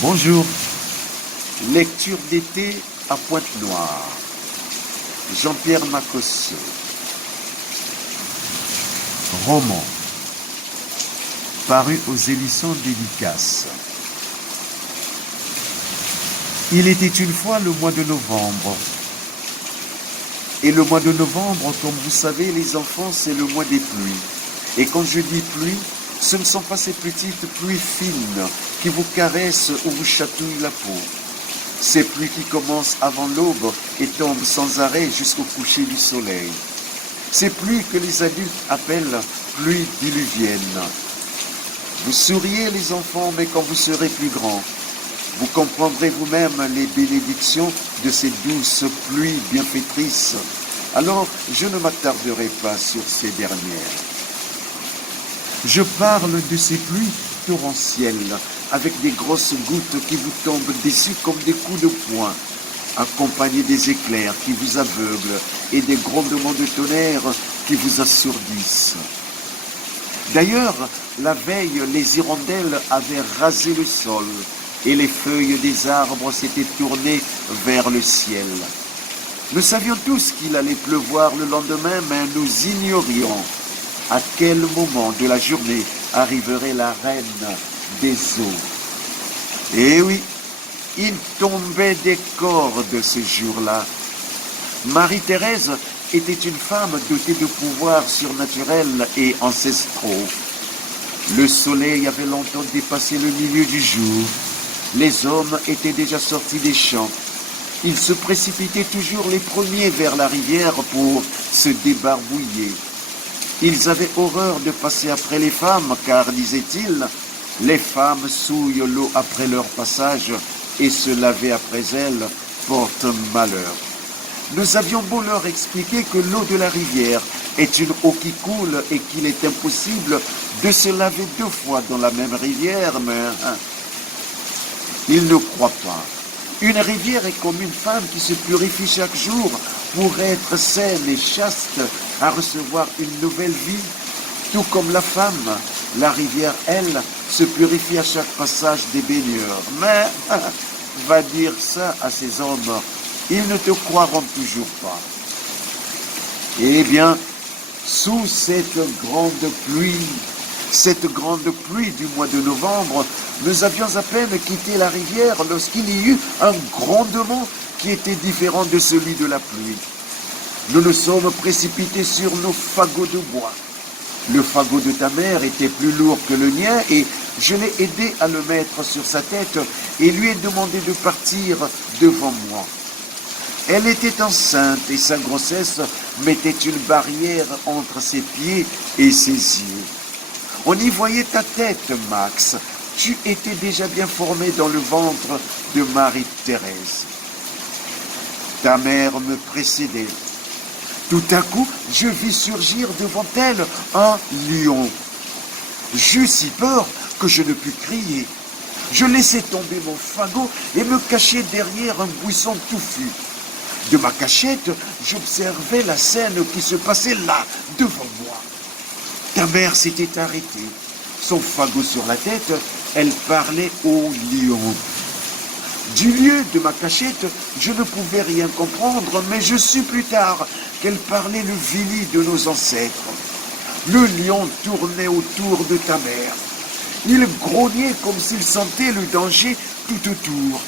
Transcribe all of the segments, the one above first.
Bonjour. Lecture d'été à Pointe-Noire. Jean-Pierre Macosso. Roman. Paru aux éditions Dédicace. Il était une fois le mois de novembre. Et le mois de novembre, comme vous savez, les enfants, c'est le mois des pluies. Et quand je dis pluie, ce ne sont pas ces petites pluies fines qui vous caressent ou vous chatouillent la peau. Ces pluies qui commencent avant l'aube et tombent sans arrêt jusqu'au coucher du soleil. Ces pluies que les adultes appellent pluies diluviennes. Vous souriez les enfants, mais quand vous serez plus grands, vous comprendrez vous-même les bénédictions de ces douces pluies bienfaitrices. Alors, je ne m'attarderai pas sur ces dernières. Je parle de ces pluies torrentielles, avec des grosses gouttes qui vous tombent dessus comme des coups de poing, accompagnées des éclairs qui vous aveuglent et des grondements de tonnerre qui vous assourdissent. D'ailleurs, la veille, les hirondelles avaient rasé le sol et les feuilles des arbres s'étaient tournées vers le ciel. Nous savions tous qu'il allait pleuvoir le lendemain, mais nous ignorions à quel moment de la journée arriverait la reine des eaux. Et oui, il tombait des cordes ce jour-là. Marie-Thérèse était une femme dotée de pouvoirs surnaturels et ancestraux. Le soleil avait longtemps dépassé le milieu du jour. Les hommes étaient déjà sortis des champs. Ils se précipitaient toujours les premiers vers la rivière pour se débarbouiller. Ils avaient horreur de passer après les femmes, car, disaient-ils, les femmes souillent l'eau après leur passage et se laver après elles porte malheur. Nous avions beau leur expliquer que l'eau de la rivière est une eau qui coule et qu'il est impossible de se laver 2 fois dans la même rivière, mais ils ne croient pas. Une rivière est comme une femme qui se purifie chaque jour pour être saine et chaste, à recevoir une nouvelle vie. Tout comme la femme, la rivière, elle, se purifie à chaque passage des baigneurs. Mais, va dire ça à ces hommes, ils ne te croiront toujours pas. Eh bien, sous cette grande pluie du mois de novembre, nous avions à peine quitté la rivière lorsqu'il y eut un grondement qui était différent de celui de la pluie. Nous nous sommes précipités sur nos fagots de bois. Le fagot de ta mère était plus lourd que le mien et je l'ai aidé à le mettre sur sa tête et lui ai demandé de partir devant moi. Elle était enceinte et sa grossesse mettait une barrière entre ses pieds et ses yeux. On y voyait ta tête, Max. Tu étais déjà bien formé dans le ventre de Marie-Thérèse. Ta mère me précédait. Tout à coup, je vis surgir devant elle un lion. J'eus si peur que je ne pus crier. Je laissai tomber mon fagot et me cachai derrière un buisson touffu. De ma cachette, j'observais la scène qui se passait là, devant moi. Ta mère s'était arrêtée. Son fagot sur la tête, elle parlait au lion. Du lieu de ma cachette, je ne pouvais rien comprendre, mais je sus plus tard qu'elle parlait le vili de nos ancêtres. Le lion tournait autour de ta mère. Il grognait comme s'il sentait le danger tout autour.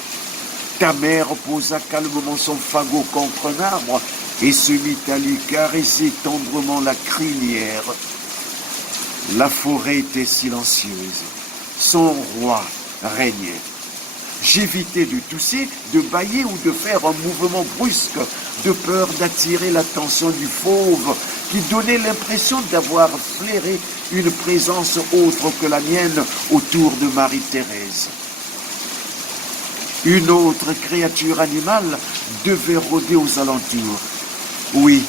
Ta mère posa calmement son fagot contre un arbre et se mit à lui caresser tendrement la crinière. La forêt était silencieuse. Son roi régnait. J'évitais de tousser, de bâiller ou de faire un mouvement brusque, de peur d'attirer l'attention du fauve, qui donnait l'impression d'avoir flairé une présence autre que la mienne autour de Marie-Thérèse. Une autre créature animale devait rôder aux alentours. Oui,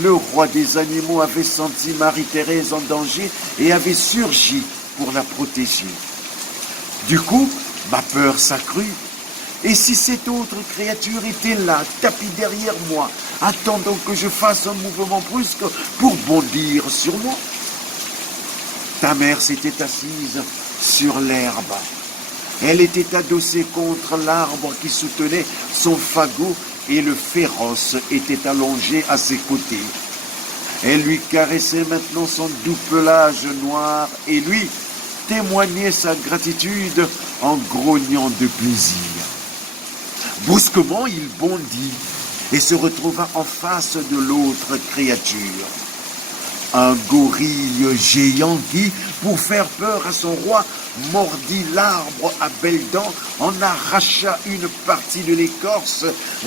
le roi des animaux avait senti Marie-Thérèse en danger et avait surgi pour la protéger. Du coup, ma peur s'accrut. Et si cette autre créature était là, tapie derrière moi, attendant que je fasse un mouvement brusque pour bondir sur moi? Ta mère s'était assise sur l'herbe. Elle était adossée contre l'arbre qui soutenait son fagot et le féroce était allongé à ses côtés. Elle lui caressait maintenant son doux pelage noir et lui témoignait sa gratitude en grognant de plaisir. Brusquement, il bondit et se retrouva en face de l'autre créature. Un gorille géant qui, pour faire peur à son roi, mordit l'arbre à belles dents, en arracha une partie de l'écorce,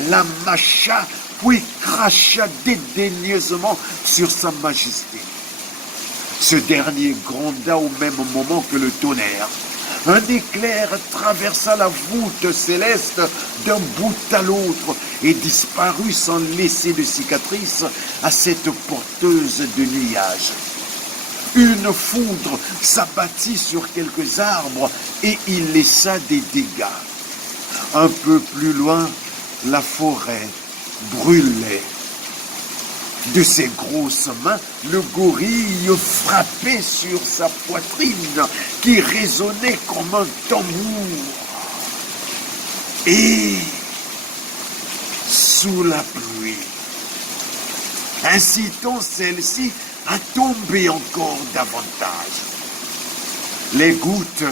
la mâcha, puis cracha dédaigneusement sur sa majesté. Ce dernier gronda au même moment que le tonnerre. Un éclair traversa la voûte céleste d'un bout à l'autre et disparut sans laisser de cicatrice à cette porteuse de nuages. Une foudre s'abattit sur quelques arbres et y laissa des dégâts. Un peu plus loin, la forêt brûlait. De ses grosses mains, le gorille frappait sur sa poitrine qui résonnait comme un tambour. Et sous la pluie, incitant celle-ci à tomber encore davantage. Les gouttes,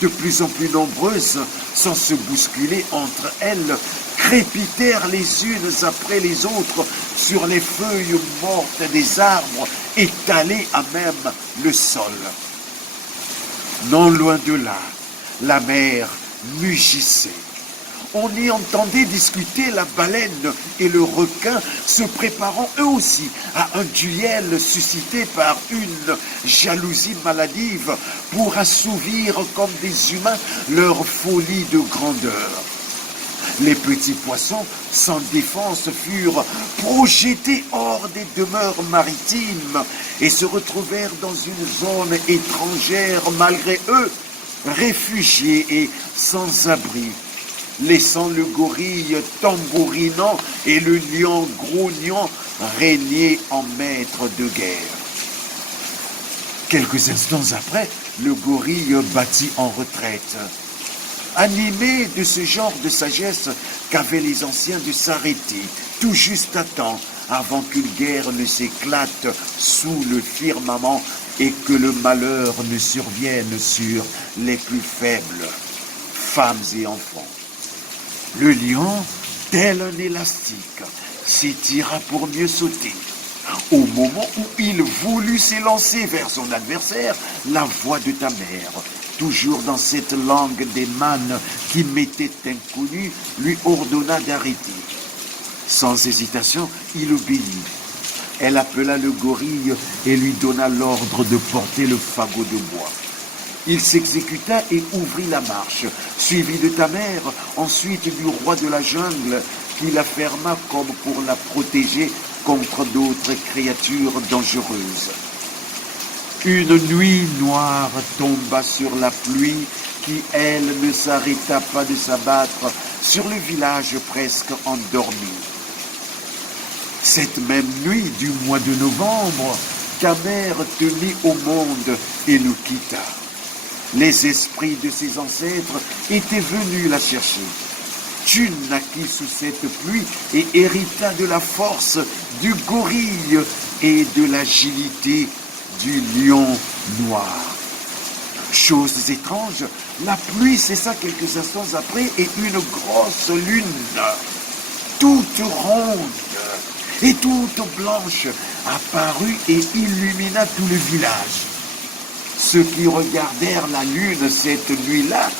de plus en plus nombreuses, sans se bousculer entre elles, crépitèrent les unes après les autres sur les feuilles mortes des arbres étalés à même le sol. Non loin de là, la mer mugissait. On y entendait discuter la baleine et le requin, se préparant eux aussi à un duel suscité par une jalousie maladive pour assouvir comme des humains leur folie de grandeur. Les petits poissons, sans défense, furent projetés hors des demeures maritimes et se retrouvèrent dans une zone étrangère malgré eux, réfugiés et sans abri, laissant le gorille tambourinant et le lion grognant régner en maître de guerre. Quelques instants après, le gorille battit en retraite. Animé de ce genre de sagesse qu'avaient les anciens de s'arrêter tout juste à temps avant qu'une guerre ne s'éclate sous le firmament et que le malheur ne survienne sur les plus faibles, femmes et enfants. Le lion, tel un élastique, s'étira pour mieux sauter. Au moment où il voulut s'élancer vers son adversaire, la voix de ta mère, toujours dans cette langue des mânes qui m'était inconnue, lui ordonna d'arrêter. Sans hésitation, il obéit. Elle appela le gorille et lui donna l'ordre de porter le fagot de bois. Il s'exécuta et ouvrit la marche, suivi de ta mère, ensuite du roi de la jungle, qui la ferma comme pour la protéger contre d'autres créatures dangereuses. Une nuit noire tomba sur la pluie qui, elle, ne s'arrêta pas de s'abattre sur le village presque endormi. Cette même nuit du mois de novembre, ta mère te mit au monde et nous quitta. Les esprits de ses ancêtres étaient venus la chercher. Tu naquis sous cette pluie et hérita de la force du gorille et de l'agilité du lion noir. Chose étrange, la pluie cessa quelques instants après et une grosse lune, toute ronde et toute blanche, apparut et illumina tout le village. Ceux qui regardèrent la lune cette nuit-là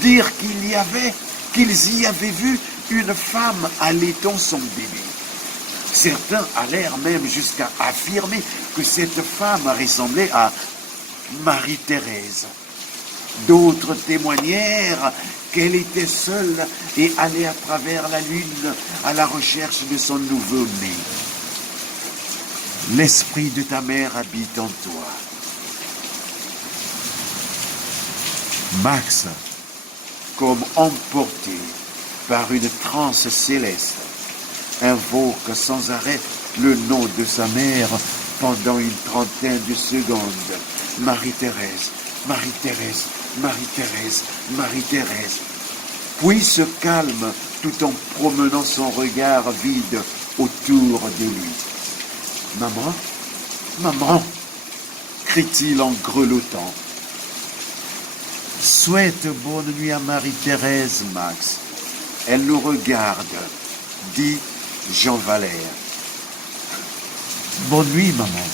dirent qu'ils y avaient vu une femme allaitant son bébé. Certains allèrent même jusqu'à affirmer que cette femme ressemblait à Marie-Thérèse. D'autres témoignèrent qu'elle était seule et allait à travers la lune à la recherche de son nouveau-né. L'esprit de ta mère habite en toi. Max, comme emporté par une transe céleste, invoque sans arrêt le nom de sa mère pendant une trentaine de secondes. Marie-Thérèse, Marie-Thérèse, Marie-Thérèse, Marie-Thérèse. Puis se calme tout en promenant son regard vide autour de lui. Maman, maman, crie-t-il en grelottant. Souhaite bonne nuit à Marie-Thérèse, Max. Elle nous regarde, dit Jean Valère. Bonne nuit, maman.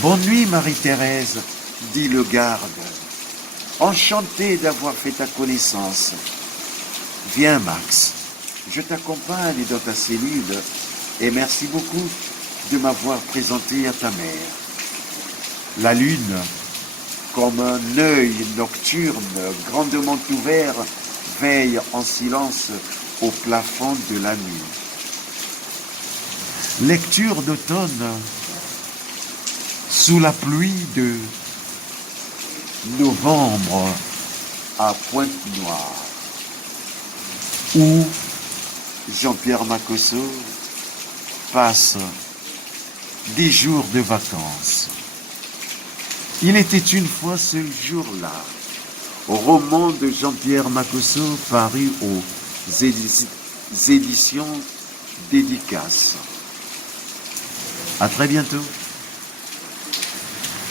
Bonne nuit, Marie-Thérèse, dit le garde. Enchanté d'avoir fait ta connaissance. Viens, Max, je t'accompagne dans ta cellule et merci beaucoup de m'avoir présenté à ta mère. La lune, comme un œil nocturne grandement ouvert, veille en silence au plafond de la nuit. Lecture d'automne sous la pluie de novembre à Pointe-Noire, où Jean-Pierre Macosso passe 10 jours de vacances. Il était une fois ce jour-là, roman de Jean-Pierre Macosso paru aux éditions Dédicaces. À très bientôt.